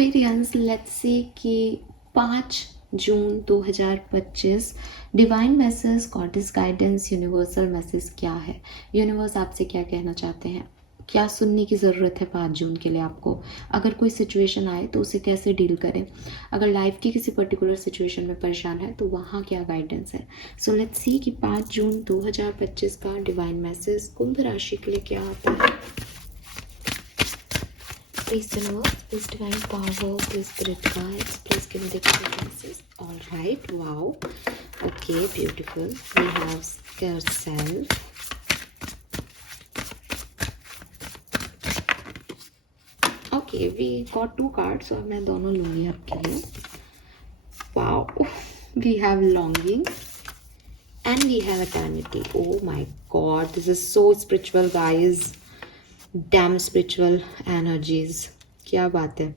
Aquarians, let's see कि 5 जून 2025 divine message, goddess guidance, universal message क्या है? यूनिवर्स आपसे क्या कहना चाहते हैं? क्या सुनने की ज़रूरत है 5 जून के लिए आपको? अगर कोई सिचुएशन आए तो उसे कैसे डील करें? अगर लाइफ की किसी पर्टिकुलर सिचुएशन में परेशान है तो वहाँ क्या गाइडेंस है? सो लेट्स सी कि 5 जून 2025 का डिवाइन मैसेज कुंभ राशि के लिए क्या आता है। Please universe, please divine power, please spirit guides, please give me the experiences. All right, wow. Okay, beautiful. We have yourself. Okay, we got 2 cards, so मैं दोनों लूँगी आपके लिए. Wow, we have longing and we have eternity. Oh my God, this is so spiritual, guys. Damn spiritual energies, क्या बात है।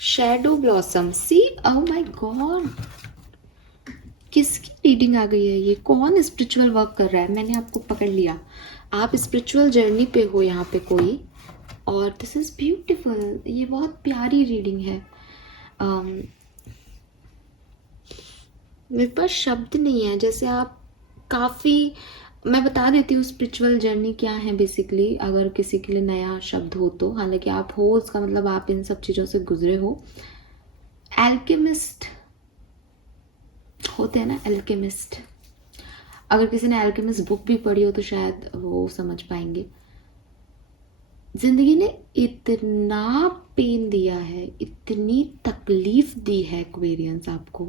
Shadow blossom, see, oh my God, किसकी reading आ गई है? ये कौन स्पिरिचुअल वर्क कर रहा है? मैंने आपको पकड़ लिया, आप स्पिरिचुअल जर्नी पे हो यहाँ पे कोई, और दिस इज ब्यूटीफुल। ये बहुत प्यारी रीडिंग है। मेरे पास शब्द नहीं है, जैसे आप काफ़ी, मैं बता देती हूँ स्पिरिचुअल जर्नी क्या है बेसिकली, अगर किसी के लिए नया शब्द हो तो। हालांकि आप हो, उसका मतलब आप इन सब चीज़ों से गुजरे हो। एल्केमिस्ट होते हैं ना, एल्केमिस्ट। अगर किसी ने एल्केमिस्ट बुक भी पढ़ी हो तो शायद वो समझ पाएंगे। जिंदगी ने इतना पेन दिया है, इतनी तकलीफ दी है एक्वेरियंस आपको,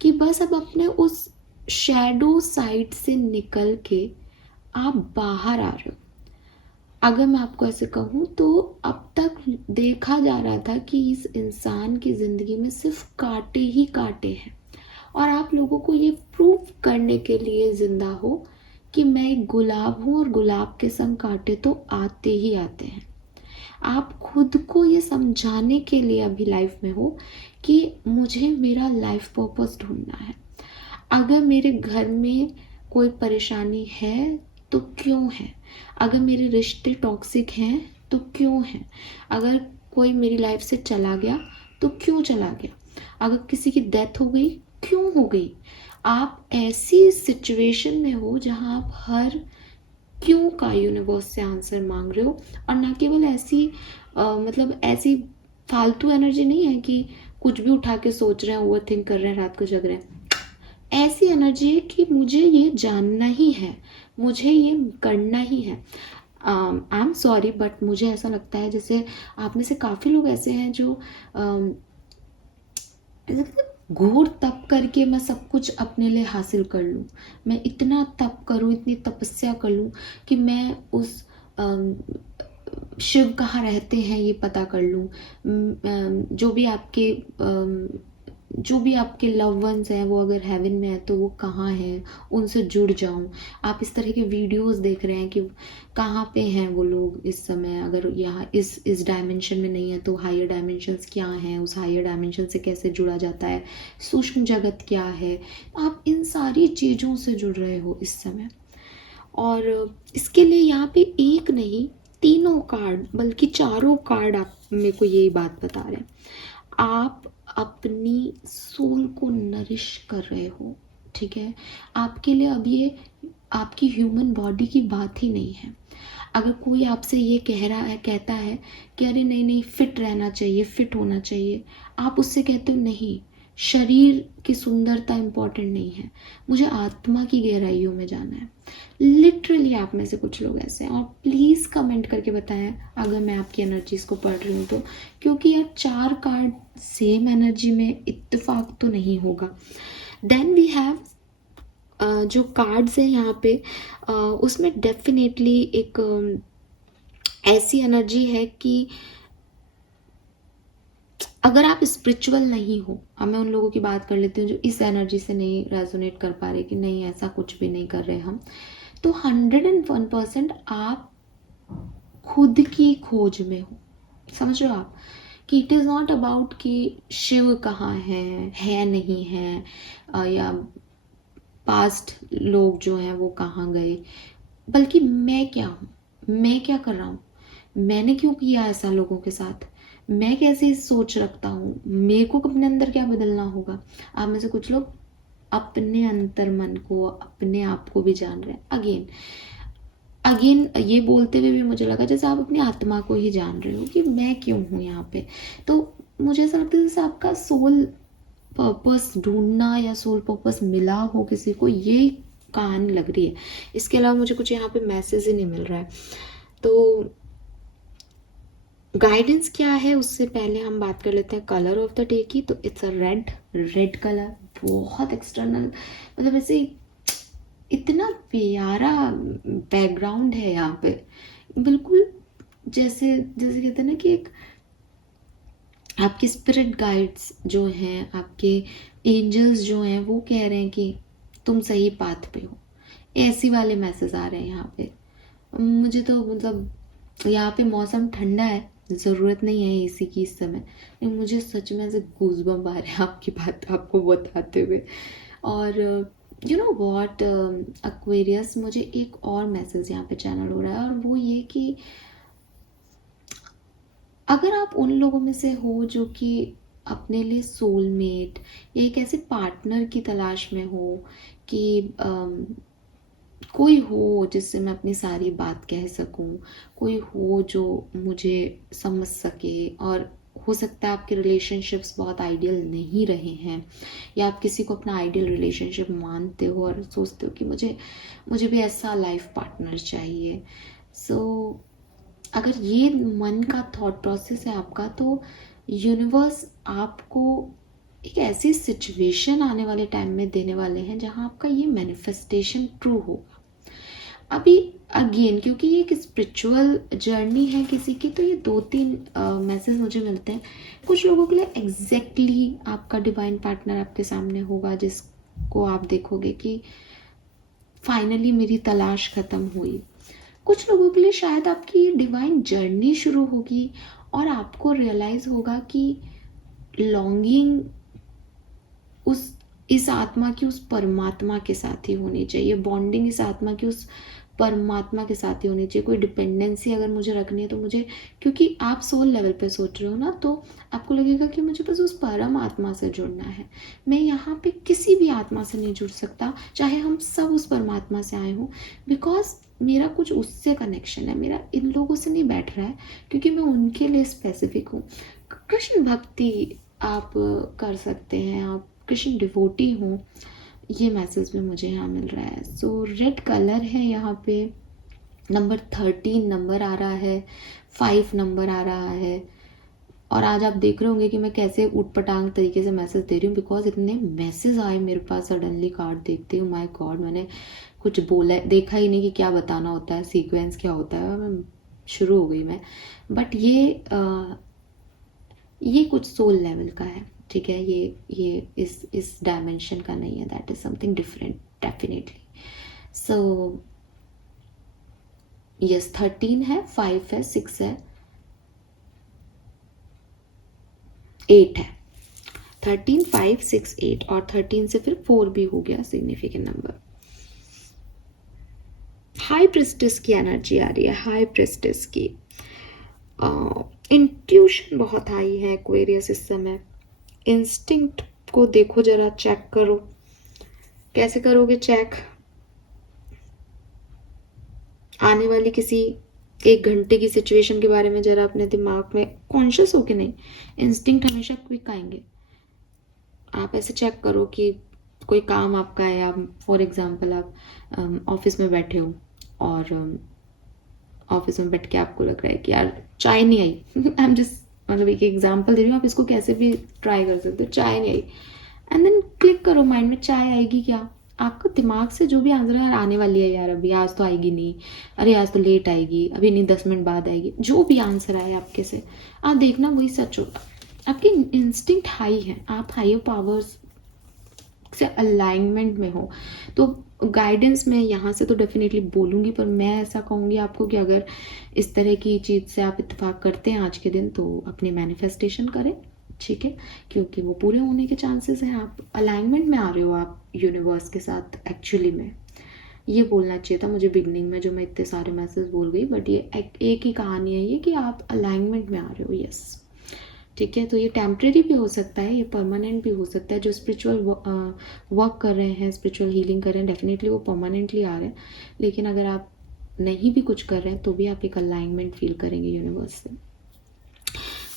कि बस अब अपने उस शैडो साइड से निकल के आप बाहर आ रहे हो। अगर मैं आपको ऐसे कहूँ तो अब तक देखा जा रहा था कि इस इंसान की ज़िंदगी में सिर्फ कांटे ही कांटे हैं, और आप लोगों को ये प्रूव करने के लिए ज़िंदा हो कि मैं एक गुलाब हूँ और गुलाब के संग कांटे तो आते ही आते हैं। आप खुद को ये समझाने के लिए अभी लाइफ में हो कि मुझे मेरा लाइफ पर्पस ढूंढना है। अगर मेरे घर में कोई परेशानी है तो क्यों है? अगर मेरे रिश्ते टॉक्सिक हैं तो क्यों हैं? अगर कोई मेरी लाइफ से चला गया तो क्यों चला गया? अगर किसी की डेथ हो गई क्यों हो गई? आप ऐसी सिचुएशन में हो जहां आप हर क्यों का यूनिवर्स से आंसर मांग रहे हो, और ना केवल ऐसी मतलब ऐसी फालतू एनर्जी नहीं है कि कुछ भी उठा के सोच रहे हैं, ओवर थिंक कर रहे हैं, रात को जग रहे हैं। ऐसी एनर्जी है कि मुझे ये जानना ही है, मुझे ये करना ही है। आई एम सॉरी बट मुझे ऐसा लगता है जैसे आप में से काफ़ी लोग ऐसे हैं जो घोर तप करके मैं सब कुछ अपने लिए हासिल कर लूँ, मैं इतना तप करूँ, इतनी तपस्या कर लूँ कि मैं उस शिव कहाँ रहते हैं ये पता कर लूँ, जो भी आपके लव वंस हैं वो अगर हेवन में है तो वो कहाँ हैं, उनसे जुड़ जाऊं। आप इस तरह के वीडियोस देख रहे हैं कि कहाँ पे हैं वो लोग इस समय, अगर यहाँ इस डायमेंशन में नहीं है तो हायर डायमेंशंस क्या हैं, उस हायर डायमेंशन से कैसे जुड़ा जाता है, सूक्ष्म जगत क्या है। आप इन सारी चीज़ों से जुड़ रहे हो इस समय, और इसके लिए यहाँ पे एक नहीं 3 कार्ड बल्कि 4 कार्ड आप मेरे को यही बात बता रहे हैं। आप अपनी सोल को नरिश कर रहे हो, ठीक है? आपके लिए अब ये आपकी ह्यूमन बॉडी की बात ही नहीं है। अगर कोई आपसे ये कह रहा है, कहता है कि अरे नहीं नहीं फिट रहना चाहिए, फिट होना चाहिए, आप उससे कहते हो नहीं, शरीर की सुंदरता इम्पॉर्टेंट नहीं है, मुझे आत्मा की गहराइयों में जाना है। लिटरली आप में से कुछ लोग ऐसे हैं, और प्लीज़ कमेंट करके बताएं अगर मैं आपकी एनर्जीज को पढ़ रही हूँ तो, क्योंकि यार 4 कार्ड सेम एनर्जी में इत्तेफाक तो नहीं होगा। देन वी हैव जो कार्ड्स हैं यहाँ पे, उसमें डेफिनेटली एक ऐसी एनर्जी है कि अगर आप स्पिरिचुअल नहीं हो, अब मैं उन लोगों की बात कर लेती हूँ जो इस एनर्जी से नहीं रेजोनेट कर पा रहे कि नहीं ऐसा कुछ भी नहीं कर रहे हम, तो 101% आप खुद की खोज में हो। समझ रहे हो आप कि इट इज़ नॉट अबाउट कि शिव कहाँ है नहीं है, या पास्ट लोग जो हैं वो कहाँ गए, बल्कि मैं क्या हूँ, मैं क्या कर रहा हूँ, मैंने क्यों किया ऐसा लोगों के साथ, मैं कैसी सोच रखता हूँ, मेरे को अपने अंदर क्या बदलना होगा। आप में से कुछ लोग अपने अंतर मन को, अपने आप को भी जान रहे हैं। अगेन अगेन ये बोलते हुए भी मुझे लगा जैसे आप अपनी आत्मा को ही जान रहे हो कि मैं क्यों हूँ यहाँ पे। तो मुझे ऐसा लगता है जैसे आपका सोल पर्पस ढूंढना या सोल पर्पस मिला हो किसी को, ये कहानी लग रही है। इसके अलावा मुझे कुछ यहाँ पे मैसेज ही नहीं मिल रहा है। तो गाइडेंस क्या है उससे पहले हम बात कर लेते हैं कलर ऑफ द डे की। तो it's a red, red colour बहुत एक्सटर्नल, मतलब ऐसे इतना प्यारा बैकग्राउंड है यहाँ पे, बिल्कुल जैसे जैसे कहते हैं ना कि एक आपके स्पिरिट गाइड्स जो हैं, आपके एंजल्स जो हैं, वो कह रहे हैं कि तुम सही पाथ पे हो। ऐसी वाले मैसेज आ रहे हैं यहाँ पे। मुझे तो मतलब यहाँ पे मौसम ठंडा है, ज़रूरत नहीं है एसी की इस समय, लेकिन मुझे सच में ऐसे गूज़बम्प आ रहे हैं आपकी बात आपको बताते हुए। और यू नो व्हाट एक्वेरियस, मुझे एक और मैसेज यहाँ पे चैनल हो रहा है, और वो ये कि अगर आप उन लोगों में से हो जो कि अपने लिए सोलमेट या एक ऐसे पार्टनर की तलाश में हो कि कोई हो जिससे मैं अपनी सारी बात कह सकूं, कोई हो जो मुझे समझ सके, और हो सकता है आपके रिलेशनशिप्स बहुत आइडियल नहीं रहे हैं, या आप किसी को अपना आइडियल रिलेशनशिप मानते हो और सोचते हो कि मुझे मुझे भी ऐसा लाइफ पार्टनर चाहिए। सो अगर ये मन का थॉट प्रोसेस है आपका, तो यूनिवर्स आपको एक ऐसी सिचुएशन आने वाले टाइम में देने वाले हैं जहां आपका ये मैनिफेस्टेशन ट्रू होगा। अभी अगेन क्योंकि ये एक स्पिरिचुअल जर्नी है किसी की, तो ये 2-3 मैसेज मुझे मिलते हैं। कुछ लोगों के लिए एग्जैक्टली आपका डिवाइन पार्टनर आपके सामने होगा जिसको आप देखोगे कि फाइनली मेरी तलाश खत्म हुई। कुछ लोगों के लिए शायद आपकी डिवाइन जर्नी शुरू होगी और आपको रियलाइज होगा कि लॉन्गिंग उस इस आत्मा की उस परमात्मा के साथ ही होनी चाहिए, बॉन्डिंग इस आत्मा की उस परमात्मा के साथ ही होनी चाहिए। कोई डिपेंडेंसी अगर मुझे रखनी है तो मुझे, क्योंकि आप सोल लेवल पे सोच रहे हो ना, तो आपको लगेगा कि मुझे बस उस परम आत्मा से जुड़ना है, मैं यहाँ पे किसी भी आत्मा से नहीं जुड़ सकता, चाहे हम सब उस परमात्मा से आए हों, बिकॉज मेरा कुछ उससे कनेक्शन है, मेरा इन लोगों से नहीं बैठ रहा है, क्योंकि मैं उनके लिए स्पेसिफिक हूँ। कृष्ण भक्ति आप कर सकते हैं, आप कृष्ण डिवोटी हो, ये मैसेज भी मुझे यहाँ मिल रहा है। सो रेड कलर है यहाँ पे, नंबर 13 नंबर आ रहा है, 5 नंबर आ रहा है। और आज आप देख रहे होंगे कि मैं कैसे उटपटांग तरीके से मैसेज दे रही हूँ, बिकॉज इतने मैसेज आए मेरे पास सडनली कार्ड देखते हूँ। माय गॉड, मैंने कुछ बोला देखा ही नहीं कि क्या बताना होता है, सीक्वेंस क्या होता है, मैं शुरू हो गई मैं। बट ये कुछ सोल लेवल का है, ठीक है, ये इस डायमेंशन का नहीं है, that is something different definitely. So yes, 13 है, 5 है, 6 है, 8 है। 13, 5, 6, 8 और 13 से फिर 4 भी हो गया सिग्निफिकेंट नंबर। हाई प्रेस्टिस की एनर्जी आ रही है, हाई प्रेस्टिस की। इंट्यूशन बहुत हाई है एक्वेरियस इस समय। इंस्टिंक्ट को देखो जरा, चेक करो, कैसे करोगे चेक? आने वाली किसी 1 घंटे की सिचुएशन के बारे में जरा अपने दिमाग में कॉन्शियस हो के नहीं, इंस्टिंक्ट हमेशा क्विक आएंगे। आप ऐसे चेक करो कि कोई काम आपका है, आप फॉर एग्जांपल आप ऑफिस में बैठे हो और ऑफिस में बैठ के आपको लग रहा है कि यार चाय नहीं आई आई एम जस्ट मतलब एक एग्जांपल दे रही हूँ, आप इसको कैसे भी ट्राई कर सकते हो, चाय नहीं आई, एंड देन क्लिक करो माइंड में चाय आएगी क्या, आपका दिमाग से जो भी आंसर है, यार आने वाली है यार, अभी आज तो आएगी नहीं, अरे आज तो लेट आएगी, अभी नहीं 10 मिनट बाद आएगी, जो भी आंसर आए आपके से, आप देखना वही सच होगा। आपकी इंस्टिंक्ट हाई है, आप हायर पावर्स से अलाइनमेंट में हो, तो गाइडेंस मैं यहाँ से तो डेफिनेटली बोलूँगी, पर मैं ऐसा कहूँगी आपको कि अगर इस तरह की चीज़ से आप इत्तेफाक करते हैं आज के दिन तो अपनी मैनिफेस्टेशन करें, ठीक है, क्योंकि वो पूरे होने के चांसेस हैं। आप अलाइनमेंट में आ रहे हो आप यूनिवर्स के साथ। एक्चुअली में ये बोलना चाहिए था मुझे बिगनिंग में, जो मैं इतने सारे मैसेज बोल गई, बट ये एक ही कहानी है ये कि आप अलाइनमेंट में आ रहे हो। यस, ठीक है। तो ये टेम्परेरी भी हो सकता है, ये परमानेंट भी हो सकता है। जो स्पिरिचुअल वर्क कर रहे हैं, स्पिरिचुअल हीलिंग कर रहे हैं, डेफिनेटली वो परमानेंटली आ रहे हैं। लेकिन अगर आप नहीं भी कुछ कर रहे हैं तो भी आप एक अलाइनमेंट फील करेंगे यूनिवर्स से।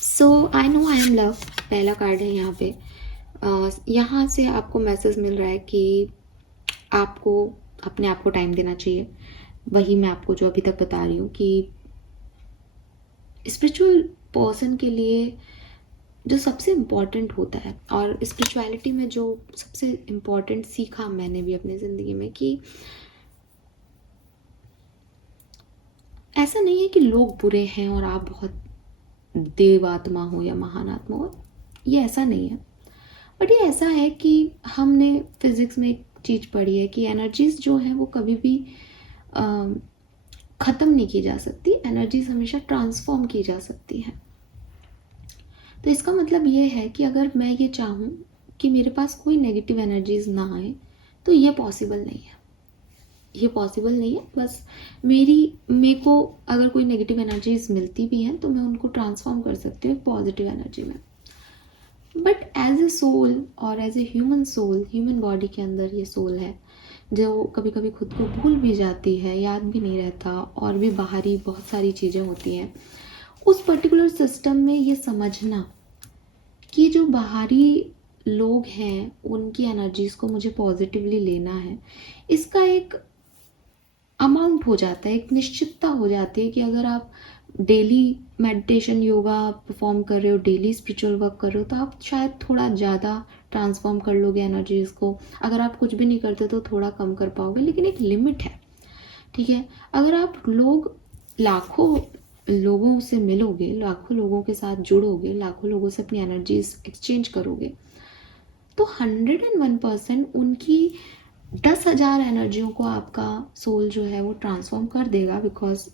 So I know I am love, पहला कार्ड है यहाँ पे। यहाँ से आपको मैसेज मिल रहा है कि आपको अपने आप को टाइम देना चाहिए। वही मैं आपको जो अभी तक बता रही हूँ कि स्पिरिचुअल पर्सन के लिए जो सबसे इम्पॉर्टेंट होता है, और स्पिरिचुअलिटी में जो सबसे इम्पॉर्टेंट सीखा मैंने भी अपनी ज़िंदगी में, कि ऐसा नहीं है कि लोग बुरे हैं और आप बहुत देवात्मा हो या महान आत्मा हो, ये ऐसा नहीं है। बट ये ऐसा है कि हमने फिज़िक्स में एक चीज़ पढ़ी है कि एनर्जीज जो हैं वो कभी भी ख़त्म नहीं की जा सकती, एनर्जीज हमेशा ट्रांसफॉर्म की जा सकती हैं। तो इसका मतलब ये है कि अगर मैं ये चाहूँ कि मेरे पास कोई नेगेटिव एनर्जीज ना आए, तो ये पॉसिबल नहीं है, ये पॉसिबल नहीं है। बस मेरे को अगर कोई नेगेटिव एनर्जीज मिलती भी हैं तो मैं उनको ट्रांसफॉर्म कर सकती हूँ पॉजिटिव एनर्जी में। बट एज ए सोल और as a human soul, human body के अंदर ये सोल है जो कभी कभी खुद को भूल भी जाती है, याद भी नहीं रहता, और भी बाहरी बहुत सारी चीज़ें होती हैं। उस पर्टिकुलर सिस्टम में ये समझना कि जो बाहरी लोग हैं उनकी एनर्जीज को मुझे पॉजिटिवली लेना है, इसका एक अमाउंट हो जाता है, एक निश्चितता हो जाती है कि अगर आप डेली मेडिटेशन योगा परफॉर्म कर रहे हो, डेली स्पिरिचुअल वर्क कर रहे हो, तो आप शायद थोड़ा ज़्यादा ट्रांसफॉर्म कर लोगे एनर्जीज को। अगर आप कुछ भी नहीं करते तो थोड़ा कम कर पाओगे, लेकिन एक लिमिट है, ठीक है। अगर आप लाखों लोगों से मिलोगे, लाखों लोगों के साथ जुड़ोगे, लाखों लोगों से अपनी एनर्जीज एक्सचेंज करोगे, तो 101% उनकी 10,000 एनर्जियों को आपका सोल जो है वो ट्रांसफॉर्म कर देगा, बिकॉज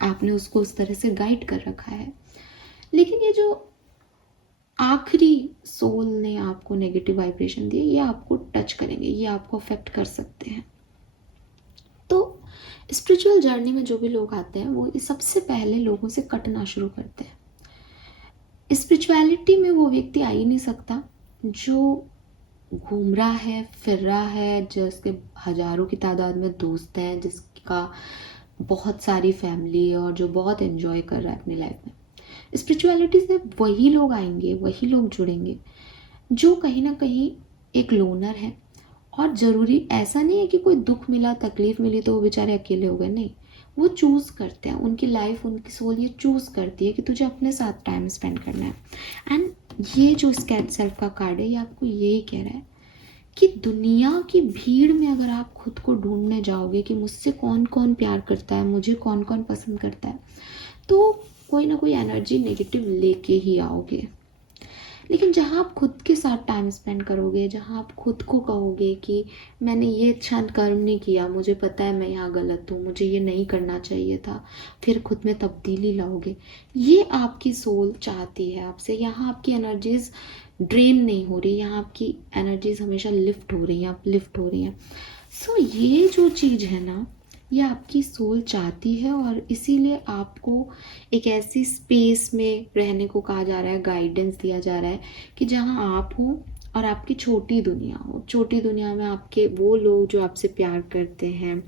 आपने उसको उस तरह से गाइड कर रखा है। लेकिन ये जो आखिरी सोल ने आपको नेगेटिव वाइब्रेशन दी, ये आपको टच करेंगे, ये आपको अफेक्ट कर सकते हैं। तो स्पिरिचुअल जर्नी में जो भी लोग आते हैं वो सबसे पहले लोगों से कटना शुरू करते हैं। स्पिरिचुअलिटी में वो व्यक्ति आ ही नहीं सकता जो घूम रहा है, फिर रहा है, जिसके हजारों की तादाद में दोस्त हैं, जिसका बहुत सारी फैमिली है और जो बहुत एंजॉय कर रहा है अपनी लाइफ में। स्पिरिचुअलिटी से वही लोग आएंगे, वही लोग जुड़ेंगे जो कहीं ना कहीं एक लोनर है। और ज़रूरी ऐसा नहीं है कि कोई दुख मिला, तकलीफ मिली तो वो बेचारे अकेले हो गए, नहीं, वो चूज़ करते हैं, उनकी लाइफ, उनकी सोल ये चूज़ करती है कि तुझे अपने साथ टाइम स्पेंड करना है। एंड ये जो स्कैट सेल्फ का कार्ड है, ये आपको यही कह रहा है कि दुनिया की भीड़ में अगर आप खुद को ढूंढने जाओगे कि मुझसे कौन कौन प्यार करता है, मुझे कौन कौन पसंद करता है, तो कोई ना कोई एनर्जी नेगेटिव लेके ही आओगे। लेकिन जहाँ आप खुद के साथ टाइम स्पेंड करोगे, जहाँ आप खुद को कहोगे कि मैंने ये अच्छा कर्म नहीं किया, मुझे पता है मैं यहाँ गलत हूँ, मुझे ये नहीं करना चाहिए था, फिर खुद में तब्दीली लाओगे, ये आपकी सोल चाहती है आपसे। यहाँ आपकी एनर्जीज ड्रेन नहीं हो रही, यहाँ आपकी एनर्जीज हमेशा लिफ्ट हो रही हैं, आप लिफ्ट हो रही हैं। सो ये जो चीज़ है ना, ये आपकी सोल चाहती है, और इसीलिए आपको एक ऐसी स्पेस में रहने को कहा जा रहा है, गाइडेंस दिया जा रहा है कि जहाँ आप हो और आपकी छोटी दुनिया हो। छोटी दुनिया में आपके वो लोग जो आपसे प्यार करते हैं,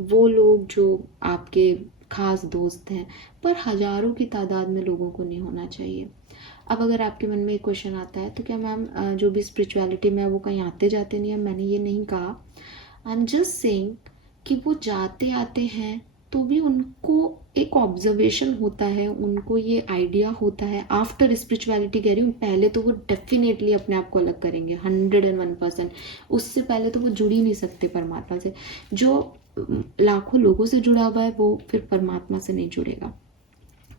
वो लोग जो आपके खास दोस्त हैं, पर हजारों की तादाद में लोगों को नहीं होना चाहिए। अब अगर आपके मन में एक क्वेश्चन आता है तो क्या मैम जो भी स्पिरिचुअलिटी में है वो कहीं आते जाते नहीं है, मैंने ये नहीं कहा। आई एम जस्ट सेइंग कि वो जाते आते हैं तो भी उनको एक ऑब्जर्वेशन होता है, उनको ये आइडिया होता है। आफ्टर स्पिरिचुअलिटी कह रही हूँ, पहले तो वो डेफिनेटली अपने आप को अलग करेंगे 101%। उससे पहले तो वो जुड़ ही नहीं सकते परमात्मा से। जो लाखों लोगों से जुड़ा हुआ है वो फिर परमात्मा से नहीं जुड़ेगा।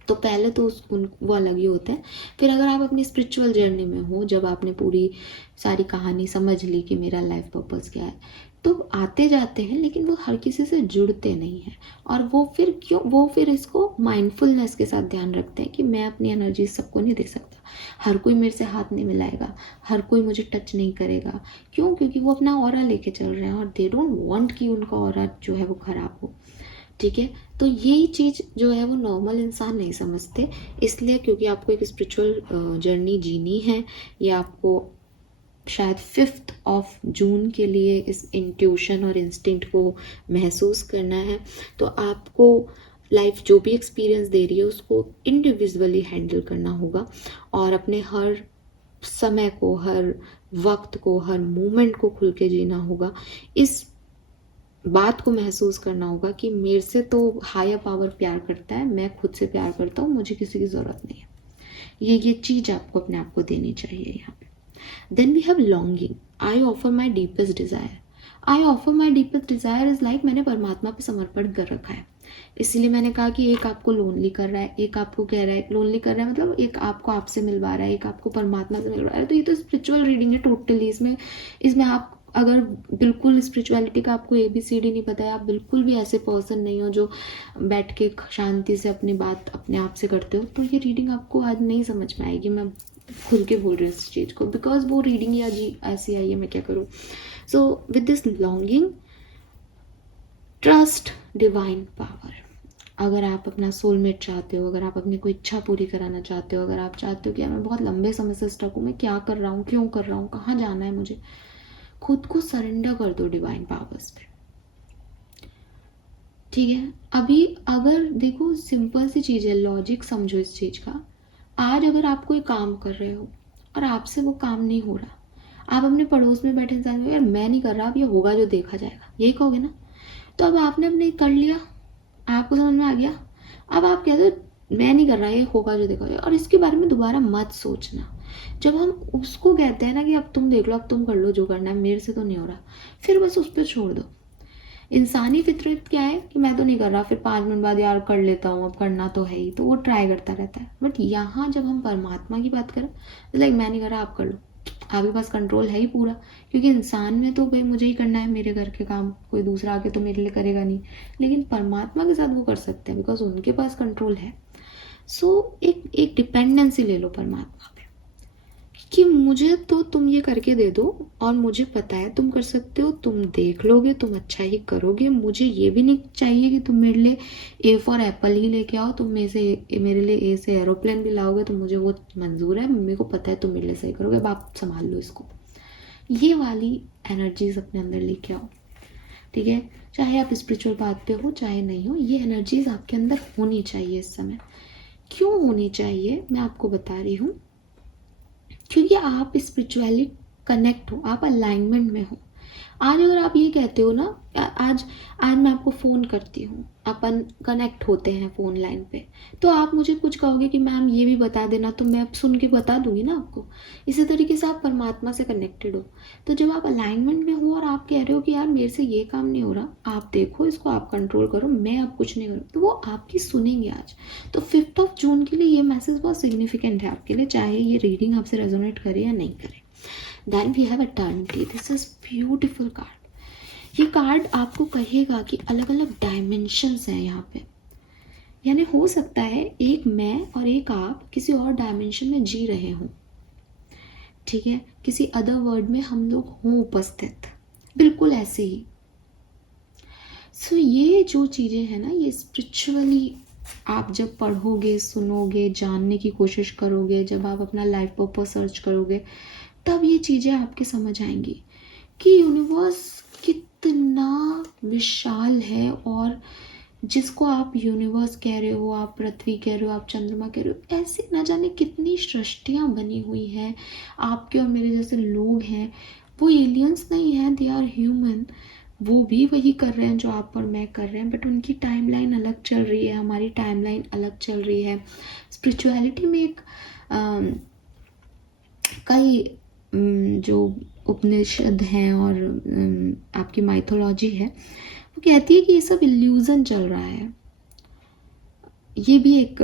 तो पहले तो वो अलग ही होते हैं। फिर अगर आप अपनी स्पिरिचुअल जर्नी में हो, जब आपने पूरी सारी कहानी समझ ली कि मेरा लाइफ पर्पस क्या है, तो आते जाते हैं, लेकिन वो हर किसी से जुड़ते नहीं हैं। और वो फिर इसको माइंडफुलनेस के साथ ध्यान रखते हैं कि मैं अपनी एनर्जी सबको नहीं दे सकता, हर कोई मेरे से हाथ नहीं मिलाएगा, हर कोई मुझे टच नहीं करेगा। क्यों? क्योंकि वो अपना ऑरा लेके चल रहे हैं और दे डोंट वांट कि उनका ऑरा जो है वो खराब हो। ठीक है, तो यही चीज़ जो है वो नॉर्मल इंसान नहीं समझते, इसलिए क्योंकि आपको एक स्पिरिचुअल जर्नी जीनी है, या आपको शायद 5 जून के लिए इस इंट्यूशन और इंस्टिंक्ट को महसूस करना है। तो आपको लाइफ जो भी एक्सपीरियंस दे रही है उसको इंडिविजुअली हैंडल करना होगा, और अपने हर समय को, हर वक्त को, हर मोमेंट को खुल के जीना होगा। इस बात को महसूस करना होगा कि मेरे से तो हायर पावर प्यार करता है, मैं खुद से प्यार करता हूँ, मुझे किसी की ज़रूरत नहीं है। ये चीज़ आपको अपने आप को देनी चाहिए यहाँ पे। Then we have longing. I offer my deepest desire. I offer my deepest desire is like मैंने परमात्मा पे समर्पण कर रखा है। इसीलिए मैंने कहा कि एक आपको लोनली कर रहा है, एक आपको कह रहा है, लोनली कर रहा है मतलब एक आपको आपसे मिलवा रहा है, एक आपको परमात्मा से मिलवा रहा है। तो ये तो स्पिरिचुअल रीडिंग है टोटली। इसमें आप अगर बिल्कुल स्पिरिचुअलिटी का आपको ABCD नहीं पता है, आप बिल्कुल भी ऐसे पर्सन नहीं हो जो बैठ के शांति से अपनी बात अपने आप से करते हो, तो ये रीडिंग आपको आज नहीं समझ में आएगी। मैं खुल के बोल रही हूँ इस चीज़ को, बिकॉज वो रीडिंग ही अजी ऐसी आई है, मैं क्या करूँ। So with this longing, trust divine power. अगर आप अपना सोलमेट चाहते हो, अगर आप अपनी कोई इच्छा पूरी कराना चाहते हो, अगर आप चाहते हो कि मैं बहुत लंबे समय से स्टक हूँ, मैं क्या कर रहा हूँ, क्यों कर रहा हूँ, कहाँ जाना है मुझे, खुद को सरेंडर कर दो डिवाइन पावर्स पे। ठीक है, अभी अगर देखो सिंपल सी चीज़ है, लॉजिक समझो इस चीज़ का। आज अगर आप कोई काम कर रहे हो और आपसे वो काम नहीं हो रहा, आप अपने पड़ोस में बैठे इंसान को यार मैं नहीं कर रहा, अब ये होगा जो देखा जाएगा, यही कहोगे ना। तो अब आपने अपने कर लिया, आपको समझ में आ गया, अब आप कहते हो मैं नहीं कर रहा, ये होगा जो देखा जाएगा, और इसके बारे में दोबारा मत सोचना। जब हम उसको कहते हैं ना कि अब तुम देख लो, अब तुम कर लो जो करना है, मेरे से तो नहीं हो रहा, फिर बस उस पर छोड़ दो। इंसानी फितरत क्या है कि मैं तो नहीं कर रहा, फिर 5 मिनट बाद यार कर लेता हूँ, अब करना तो है ही, तो वो ट्राई करता रहता है। बट यहाँ जब हम परमात्मा की बात करें तो लाइक मैं नहीं कर रहा, आप कर लो, आपके पास कंट्रोल है ही पूरा। क्योंकि इंसान में तो भाई मुझे ही करना है मेरे घर के काम, कोई दूसरा आके तो मेरे लिए करेगा नहीं, लेकिन परमात्मा के साथ वो कर सकते हैं बिकॉज उनके पास कंट्रोल है। सो एक डिपेंडेंसी ले लो परमात्मा पे कि मुझे तो तुम ये करके दे दो, और मुझे पता है तुम कर सकते हो, तुम देख लोगे, तुम अच्छा ही करोगे। मुझे ये भी नहीं चाहिए कि तुम मेरे लिए A फॉर एप्पल ही लेके आओ, तुम मेरे लिए A से एरोप्लेन भी लाओगे तो मुझे वो मंजूर है, मेरे को पता है तुम मेरे लिए सही करोगे, अब आप संभाल लो इसको। ये वाली एनर्जीज अपने अंदर लेके आओ। ठीक है, चाहे आप स्पिरिचुअल बात पे हो चाहे नहीं हो, ये एनर्जीज आपके अंदर होनी चाहिए इस समय। क्यों होनी चाहिए मैं आपको बता रही हूँ, क्योंकि आप स्पिरिचुअली कनेक्ट हो, आप अलाइनमेंट में हो। आज अगर आप ये कहते हो ना, आज मैं आपको फ़ोन करती हूँ, अपन कनेक्ट होते हैं फ़ोन लाइन पे, तो आप मुझे कुछ कहोगे कि मैम ये भी बता देना, तो मैं सुन के बता दूंगी ना आपको। इसी तरीके से आप परमात्मा से कनेक्टेड हो। तो जब आप अलाइनमेंट में हो और आप कह रहे हो कि यार मेरे से ये काम नहीं हो रहा, आप देखो इसको, आप कंट्रोल करो, मैं अब कुछ नहीं करूँ, तो वो आपकी सुनेंगे आज। तो 5 जून के लिए ये मैसेज बहुत सिग्निफिकेंट है आपके लिए, चाहे ये रीडिंग आपसे रेजोनेट करे या नहीं करे। Then we have eternity. This is beautiful card. ये कार्ड आपको कहेगा कि अलग अलग डायमेंशंस हैं यहाँ पे, यानी हो सकता है एक मैं और एक आप किसी और डायमेंशन में जी रहे हों। ठीक है, किसी अदर वर्ड में हम लोग हों उपस्थित, बिल्कुल ऐसे ही। सो ये जो चीज़ें हैं ना, ये स्पिरिचुअली आप जब पढ़ोगे, सुनोगे, जानने की कोशिश करोगे, जब आप अपना लाइफ पर्पस सर्च करोगे, तब ये चीज़ें आपके समझ आएंगी कि यूनिवर्स कितना विशाल है, और जिसको आप यूनिवर्स कह रहे हो, आप पृथ्वी कह रहे हो, आप चंद्रमा कह रहे हो, ऐसे न जाने कितनी सृष्टियाँ बनी हुई हैं। आपके और मेरे जैसे लोग हैं, वो एलियंस नहीं हैं, दे आर ह्यूमन, वो भी वही कर रहे हैं जो आप और मैं कर रहे हैं, बट उनकी टाइमलाइन अलग चल रही है, हमारी टाइमलाइन अलग चल रही है। स्पिरिचुअलिटी में एक कई जो उपनिषद हैं और आपकी माइथोलॉजी है, वो कहती है कि ये सब इल्यूजन चल रहा है। ये भी एक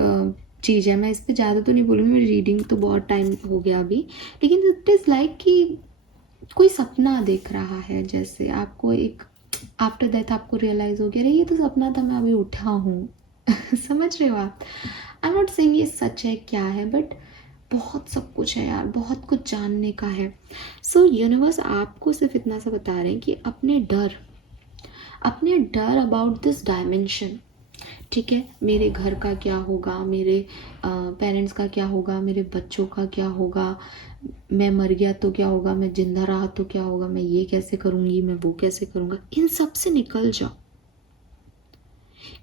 चीज़ है, मैं इस पे ज़्यादा तो नहीं बोलूँगी, मेरी रीडिंग तो बहुत टाइम हो गया अभी, लेकिन इट इज़ लाइक कि कोई सपना देख रहा है, जैसे आपको एक आफ्टर दैट आपको रियलाइज़ हो गया अरे ये तो सपना था, मैं अभी उठा हूँ। समझ रहे हो आप? आई एम नॉट सेइंग ये सच है क्या है, बट बहुत सब कुछ है यार, बहुत कुछ जानने का है। सो यूनिवर्स आपको सिर्फ इतना सा बता रहे हैं कि अपने डर अबाउट दिस डायमेंशन, ठीक है, मेरे घर का क्या होगा, मेरे पेरेंट्स का क्या होगा, मेरे बच्चों का क्या होगा, मैं मर गया तो क्या होगा, मैं जिंदा रहा तो क्या होगा, मैं ये कैसे करूँगी, मैं वो कैसे करूँगा, इन सब से निकल जाओ,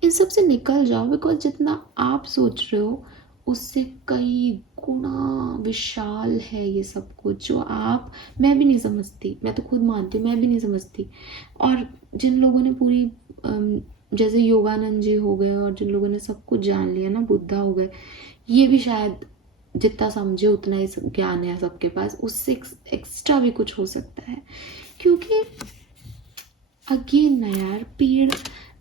इन सब से निकल जाओ। बिकॉज जितना आप सोच रहे हो उससे कई गुना विशाल है ये सब कुछ, जो आप, मैं भी नहीं समझती, मैं तो खुद मानती हूँ मैं भी नहीं समझती। और जिन लोगों ने पूरी जैसे योगानंद जी हो गए, और जिन लोगों ने सब कुछ जान लिया ना, बुद्धा हो गए, ये भी शायद जितना समझे उतना ही ज्ञान है सबके पास, उससे एक्स्ट्रा भी कुछ हो सकता है। क्योंकि अगेन ना यार,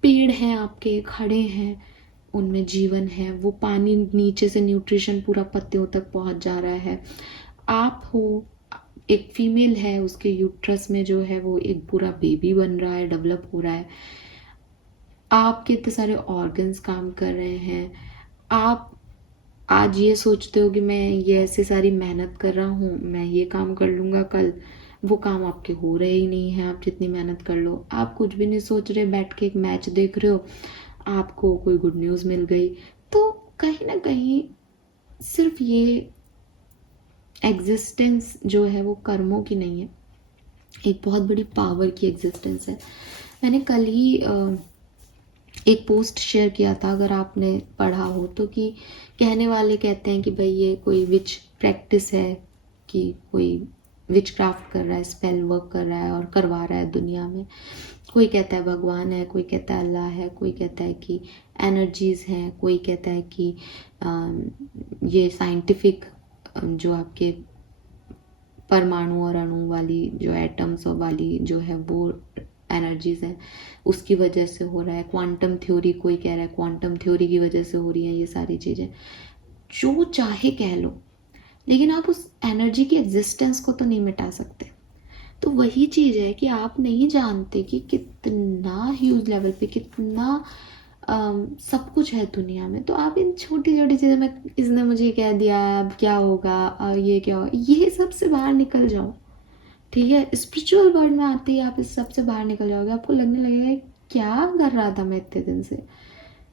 पेड़ हैं आपके, खड़े हैं, उनमें जीवन है, वो पानी नीचे से न्यूट्रिशन पूरा पत्तियों तक पहुंच जा रहा है। आप हो, एक फीमेल है, उसके यूट्रस में जो है वो एक पूरा बेबी बन रहा है, डेवलप हो रहा है, आपके इतने सारे ऑर्गन्स काम कर रहे हैं। आप आज ये सोचते हो कि मैं ये ऐसे सारी मेहनत कर रहा हूँ, मैं ये काम कर लूँगा, कल वो काम आपके हो रहे ही नहीं है, आप जितनी मेहनत कर लो। आप कुछ भी नहीं सोच रहे, बैठ के एक मैच देख रहे हो, आपको कोई गुड न्यूज़ मिल गई। तो कहीं ना कहीं सिर्फ ये एग्जिस्टेंस जो है वो कर्मों की नहीं है, एक बहुत बड़ी पावर की एग्जिस्टेंस है। मैंने कल ही एक पोस्ट शेयर किया था, अगर आपने पढ़ा हो तो, कि कहने वाले कहते हैं कि भाई ये कोई विच प्रैक्टिस है, कि कोई विच क्राफ्ट कर रहा है, स्पेल वर्क कर रहा है और करवा रहा है दुनिया में। कोई कहता है भगवान है, कोई कहता है अल्लाह है, कोई कहता है कि एनर्जीज हैं, कोई कहता है कि ये साइंटिफिक जो आपके परमाणु और अणु वाली जो एटम्स वाली जो है वो एनर्जीज हैं, उसकी वजह से हो रहा है। क्वांटम थ्योरी, कोई कह रहा है क्वांटम थ्योरी की वजह से हो रही है ये सारी चीज़ें, जो चाहे कह लो, लेकिन आप उस एनर्जी की एग्जिस्टेंस को तो नहीं मिटा सकते। तो वही चीज़ है कि आप नहीं जानते कि कितना ह्यूज लेवल पे, कितना सब कुछ है दुनिया में। तो आप इन छोटी छोटी चीज़ों में, इसने मुझे कह दिया अब क्या होगा, ये क्या होगा, ये सब से बाहर निकल जाओ, ठीक है। स्पिरिचुअल वर्ल्ड में आते ही आप इस सब से बाहर निकल जाओगे, आपको लगने लगेगा क्या कर रहा था मैं इतने दिन से,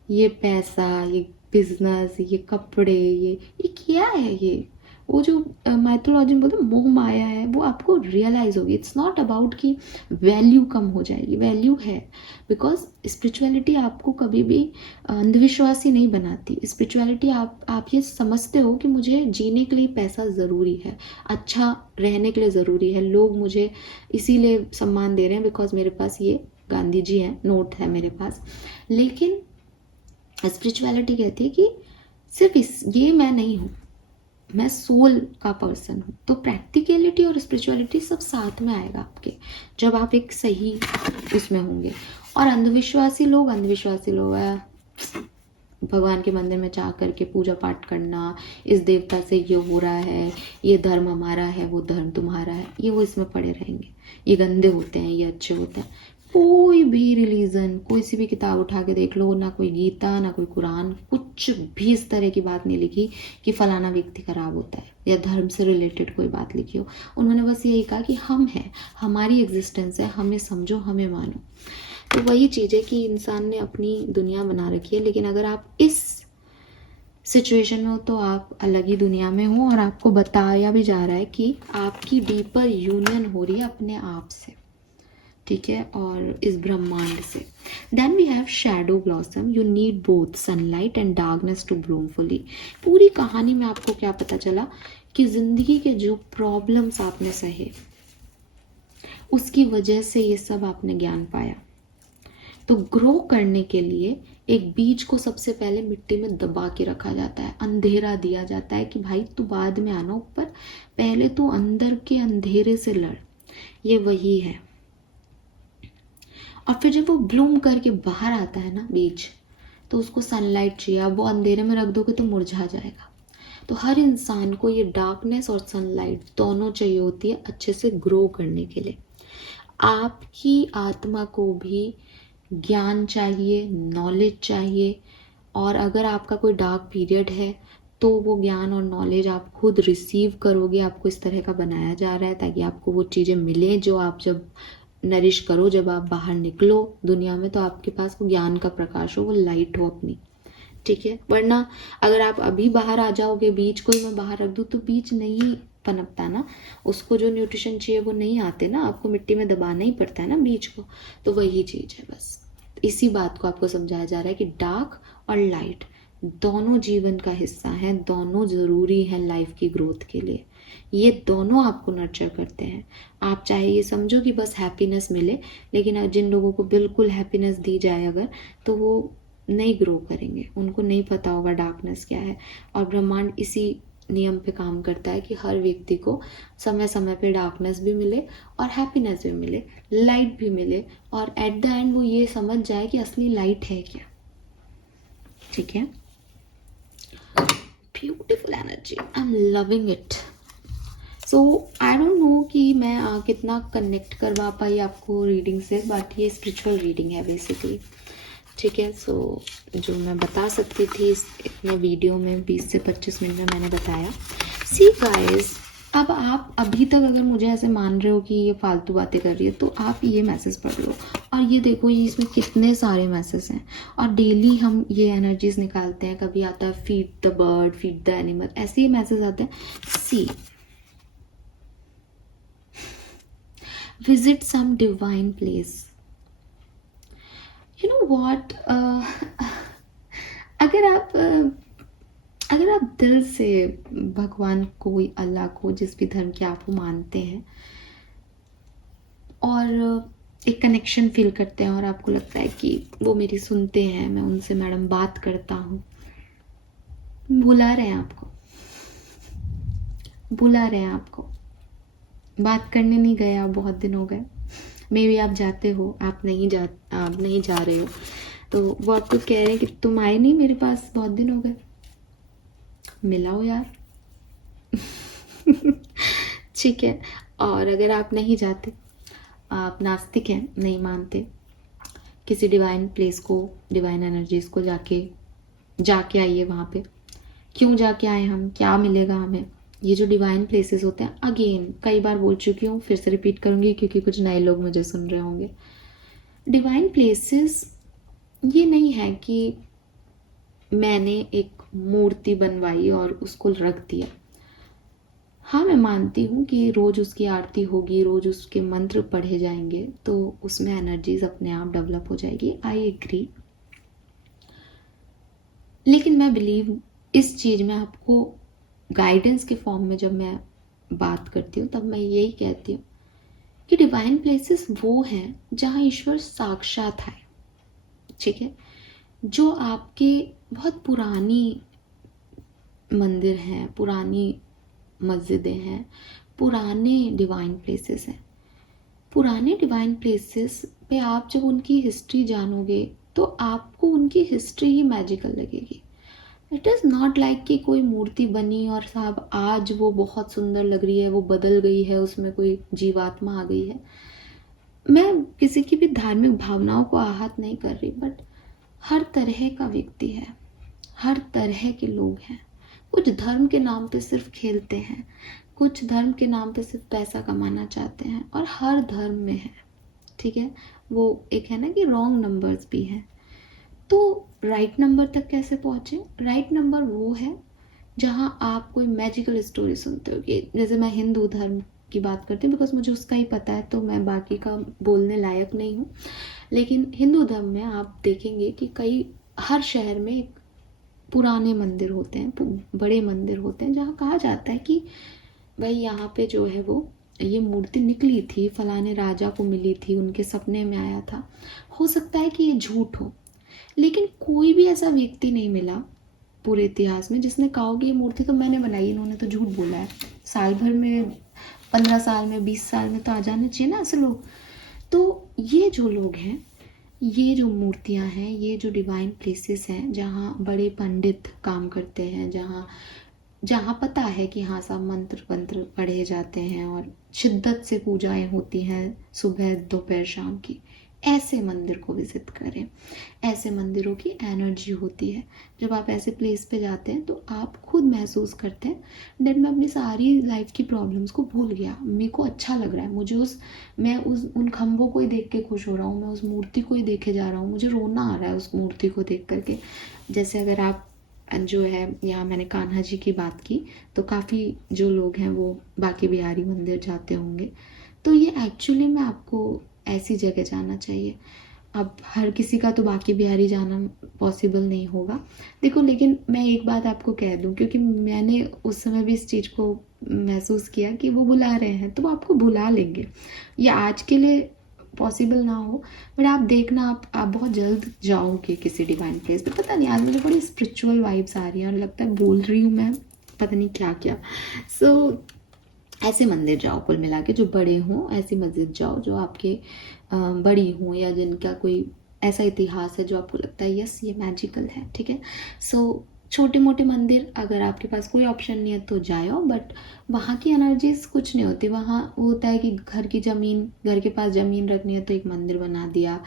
ये पैसा, ये बिजनेस, ये कपड़े, ये क्या है, ये वो जो माइथोलॉजी में बोलते हैं मोह माया है, वो आपको रियलाइज होगी। इट्स नॉट अबाउट कि वैल्यू कम हो जाएगी, वैल्यू है। बिकॉज स्पिरिचुअलिटी आपको कभी भी अंधविश्वासी नहीं बनाती। स्पिरिचुअलिटी आप ये समझते हो कि मुझे जीने के लिए पैसा ज़रूरी है, अच्छा रहने के लिए ज़रूरी है, लोग मुझे इसीलिए सम्मान दे रहे हैं बिकॉज मेरे पास ये गांधी जी हैं, नोट है मेरे पास। लेकिन स्पिरिचुअलिटी कहती है कि सिर्फ ये मैं नहीं हूँ, मैं सोल का पर्सन हूँ। तो प्रैक्टिकलिटी और स्पिरिचुअलिटी सब साथ में आएगा आपके, जब आप एक सही उसमें होंगे। और अंधविश्वासी लोग भगवान के मंदिर में जा करके पूजा पाठ करना, इस देवता से ये हो रहा है, ये धर्म हमारा है, वो धर्म तुम्हारा है, ये वो इसमें पड़े रहेंगे, ये गंदे होते हैं, ये अच्छे होते हैं। कोई भी रिलीजन, कोई सी भी किताब उठा के देख लो, ना कोई गीता, ना कोई कुरान, कुछ भी इस तरह की बात नहीं लिखी कि फलाना व्यक्ति खराब होता है या धर्म से रिलेटेड कोई बात लिखी हो। उन्होंने बस यही कहा कि हम हैं, हमारी एग्जिस्टेंस है, हमें समझो, हमें मानो। तो वही चीज़ है कि इंसान ने अपनी दुनिया बना रखी है, लेकिन अगर आप इस सिचुएशन में हो तो आप अलग ही दुनिया में हो, और आपको बताया भी जा रहा है कि आपकी डीपर यूनियन हो रही है अपने आप से, ठीक है, और इस ब्रह्मांड से। Then we have shadow blossom, you need both sunlight and darkness to bloom fully. पूरी कहानी में आपको क्या पता चला कि जिंदगी के जो प्रॉब्लम्स आपने सहे, उसकी वजह से ये सब आपने ज्ञान पाया। तो ग्रो करने के लिए एक बीज को सबसे पहले मिट्टी में दबा के रखा जाता है, अंधेरा दिया जाता है कि भाई तू बाद में आना ऊपर, पहले तू अंदर के अंधेरे से लड़। ये वही है। और फिर जब वो ब्लूम करके बाहर आता है ना बीज, तो उसको सनलाइट चाहिए, अब वो अंधेरे में रख दोगे तो मुरझा जाएगा। तो हर इंसान को ये डार्कनेस और सनलाइट दोनों चाहिए होती है अच्छे से ग्रो करने के लिए। आपकी आत्मा को भी ज्ञान चाहिए, नॉलेज चाहिए, और अगर आपका कोई डार्क पीरियड है तो वो ज्ञान और नॉलेज आप खुद रिसीव करोगे। आपको इस तरह का बनाया जा रहा है ताकि आपको वो चीज़ें मिलें जो आप जब नरिश करो, जब आप बाहर निकलो दुनिया में, तो आपके पास वो ज्ञान का प्रकाश हो, वो लाइट हो अपनी, ठीक है। वरना अगर आप अभी बाहर आ जाओगे, बीज को ही मैं बाहर रख दूँ तो बीज नहीं पनपता ना, उसको जो न्यूट्रिशन चाहिए वो नहीं आते ना, आपको मिट्टी में दबाना ही पड़ता है ना बीज को। तो वही चीज़ है, बस इसी बात को आपको समझाया जा रहा है कि डार्क और लाइट दोनों जीवन का हिस्सा हैं, दोनों ज़रूरी हैं लाइफ की ग्रोथ के लिए। ये दोनों आपको नर्चर करते हैं। आप चाहे ये समझो कि बस हैप्पीनेस मिले, लेकिन जिन लोगों को बिल्कुल हैप्पीनेस दी जाए अगर, तो वो नहीं ग्रो करेंगे, उनको नहीं पता होगा डार्कनेस क्या है। और ब्रह्मांड इसी नियम पे काम करता है कि हर व्यक्ति को समय समय पे डार्कनेस भी मिले और हैप्पीनेस भी मिले, लाइट भी मिले, और एट द एंड वो ये समझ जाए कि असली लाइट है क्या, ठीक है। Beautiful energy, I am loving it. So I don't know कि मैं कितना कनेक्ट करवा पाई आपको रीडिंग से, बट ये स्पिरिचुअल रीडिंग है बेसिकली, ठीक है। सो जो मैं बता सकती थी इतने वीडियो में 20 से 25 मिनट में मैंने बताया। सी गाइस, अब आप अभी तक अगर मुझे ऐसे मान रहे हो कि ये फालतू बातें कर रही है, तो आप ये मैसेज पढ़ लो और ये देखो ये इसमें कितने सारे मैसेज हैं, और डेली हम ये एनर्जीज निकालते हैं। कभी आता है feed the bird, feed the animal, ऐसे ही मैसेज आते हैं। See, visit some divine place. You know what, अगर आप दिल से भगवान को, अल्लाह को, जिस भी धर्म के आप मानते हैं, और एक कनेक्शन फील करते हैं और आपको लगता है कि वो मेरी सुनते हैं, मैं उनसे मैडम बात करता हूँ, बुला रहे हैं आपको, बुला रहे हैं आपको, बात करने नहीं गए आप, बहुत दिन हो गए, मे भी आप जाते हो, आप नहीं जा रहे हो, तो वो आपको कह रहे हैं कि तुम आए नहीं मेरे पास, बहुत दिन हो गए, मिलाओ यार। ठीक है। और अगर आप नहीं जाते, आप नास्तिक हैं, नहीं मानते किसी डिवाइन प्लेस को, डिवाइन एनर्जीज को, जाके आइए वहाँ पे। क्यों जाके आए हम, क्या मिलेगा हमें? ये जो डिवाइन प्लेसेस होते हैं, अगेन कई बार बोल चुकी हूँ, फिर से रिपीट करूँगी क्योंकि कुछ नए लोग मुझे सुन रहे होंगे। डिवाइन प्लेसेस ये नहीं है कि मैंने एक मूर्ति बनवाई और उसको रख दिया। हाँ, मैं मानती हूँ कि रोज़ उसकी आरती होगी, रोज़ उसके मंत्र पढ़े जाएंगे, तो उसमें एनर्जीज अपने आप डेवलप हो जाएगी, आई एग्री। लेकिन मैं बिलीव इस चीज़ में, आपको गाइडेंस के फॉर्म में जब मैं बात करती हूँ तब मैं यही कहती हूँ कि डिवाइन प्लेसेस वो हैं जहाँ ईश्वर साक्षात है, ठीक है। जो आपके बहुत पुरानी मंदिर हैं, पुरानी मस्जिदें हैं, पुराने डिवाइन प्लेसेस हैं। पुराने डिवाइन प्लेसेस पे आप जब उनकी हिस्ट्री जानोगे तो आपको उनकी हिस्ट्री ही मैजिकल लगेगी। इट इज़ नॉट लाइक कि कोई मूर्ति बनी और साहब आज वो बहुत सुंदर लग रही है, वो बदल गई है, उसमें कोई जीवात्मा आ गई है। मैं किसी की भी धार्मिक भावनाओं को आहत नहीं कर रही, बट हर तरह का व्यक्ति है, हर तरह के लोग हैं। कुछ धर्म के नाम पे सिर्फ खेलते हैं, कुछ धर्म के नाम पे सिर्फ पैसा कमाना चाहते हैं, और हर धर्म में है, ठीक है। वो एक है ना कि रॉन्ग नंबर्स भी हैं। तो राइट नंबर तक कैसे पहुँचे? राइट नंबर वो है जहाँ आप कोई मैजिकल स्टोरी सुनते हो, कि जैसे मैं हिंदू धर्म की बात करती हूँ बिकॉज मुझे उसका ही पता है, तो मैं बाकी का बोलने लायक नहीं हूँ। लेकिन हिंदू धर्म में आप देखेंगे कि हर शहर में एक पुराने मंदिर होते हैं, बड़े मंदिर होते हैं, जहाँ कहा जाता है कि भाई यहाँ पे जो है वो ये मूर्ति निकली थी, फलाने राजा को मिली थी, उनके सपने में आया था। हो सकता है कि ये झूठ हो, लेकिन कोई भी ऐसा व्यक्ति नहीं मिला पूरे इतिहास में जिसने कहा कि ये मूर्ति तो मैंने बनाई, इन्होंने तो झूठ बोला है। साल भर में, 15 साल में, 20 साल में तो आ जाना चाहिए ना ऐसे लोग। तो ये जो लोग हैं, ये जो मूर्तियाँ हैं, ये जो डिवाइन प्लेसेस हैं जहाँ बड़े पंडित काम करते हैं, जहाँ जहाँ पता है कि हाँ सब मंत्र वंत्र पढ़े जाते हैं और शिद्दत से पूजाएं होती हैं सुबह दोपहर शाम की, ऐसे मंदिर को विजिट करें। ऐसे मंदिरों की एनर्जी होती है। जब आप ऐसे प्लेस पे जाते हैं तो आप खुद महसूस करते हैं दैट मैं अपनी सारी लाइफ की प्रॉब्लम्स को भूल गया, मेरे को अच्छा लग रहा है, मुझे मैं उन खम्भों को ही देख के खुश हो रहा हूँ, मैं उस मूर्ति को ही देखे जा रहा हूँ, मुझे रोना आ रहा है उस मूर्ति को देख करके। जैसे अगर आप जो है, यहाँ मैंने कान्हा जी की बात की, तो काफ़ी जो लोग हैं वो बांके बिहारी मंदिर जाते होंगे। तो ये एक्चुअली में आपको ऐसी जगह जाना चाहिए। अब हर किसी का तो बांके बिहारी जाना पॉसिबल नहीं होगा, देखो, लेकिन मैं एक बात आपको कह दूं, क्योंकि मैंने उस समय भी इस चीज़ को महसूस किया कि वो बुला रहे हैं तो वो आपको बुला लेंगे। ये आज के लिए पॉसिबल ना हो, बट आप देखना, आप बहुत जल्द जाओगे किसी डिवाइन प्लेस पे। पता नहीं, आज मुझे बड़ी स्पिरिचुअल वाइब्स आ रही हैं और लगता है बोल रही हूँ मैं पता नहीं क्या क्या। सो ऐसे मंदिर जाओ, कुल मिला के जो बड़े हों, ऐसी मस्जिद जाओ जो आपके बड़ी हों या जिनका कोई ऐसा इतिहास है जो आपको लगता है यस ये मैजिकल है, ठीक है। सो छोटे मोटे मंदिर अगर आपके पास कोई ऑप्शन नहीं है तो जाओ, बट वहाँ की एनर्जीज कुछ नहीं होती। वहाँ होता है कि घर के पास ज़मीन रखनी है तो एक मंदिर बना दिया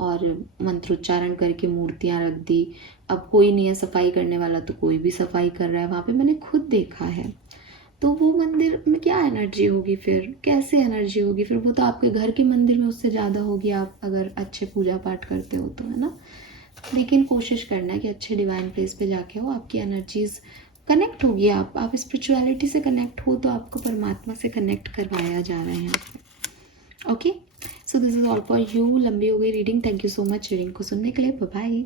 और मंत्रोच्चारण करके मूर्तियाँ रख दी। अब कोई नहीं है सफाई करने वाला तो कोई भी सफाई कर रहा है वहाँ पे, मैंने खुद देखा है। तो वो मंदिर में क्या एनर्जी होगी, फिर कैसे एनर्जी होगी, फिर वो तो आपके घर के मंदिर में उससे ज़्यादा होगी, आप अगर अच्छे पूजा पाठ करते हो तो, है ना। लेकिन कोशिश करना है कि अच्छे डिवाइन प्लेस पे जाके हो, आपकी एनर्जीज कनेक्ट होगी, आप स्पिरिचुअलिटी से कनेक्ट हो तो आपको परमात्मा से कनेक्ट करवाया जा रहा है यहाँ पे। Okay, so this is all for you. लंबी हो गई reading, thank you so much reading को सुनने के लिए, बाय बाय।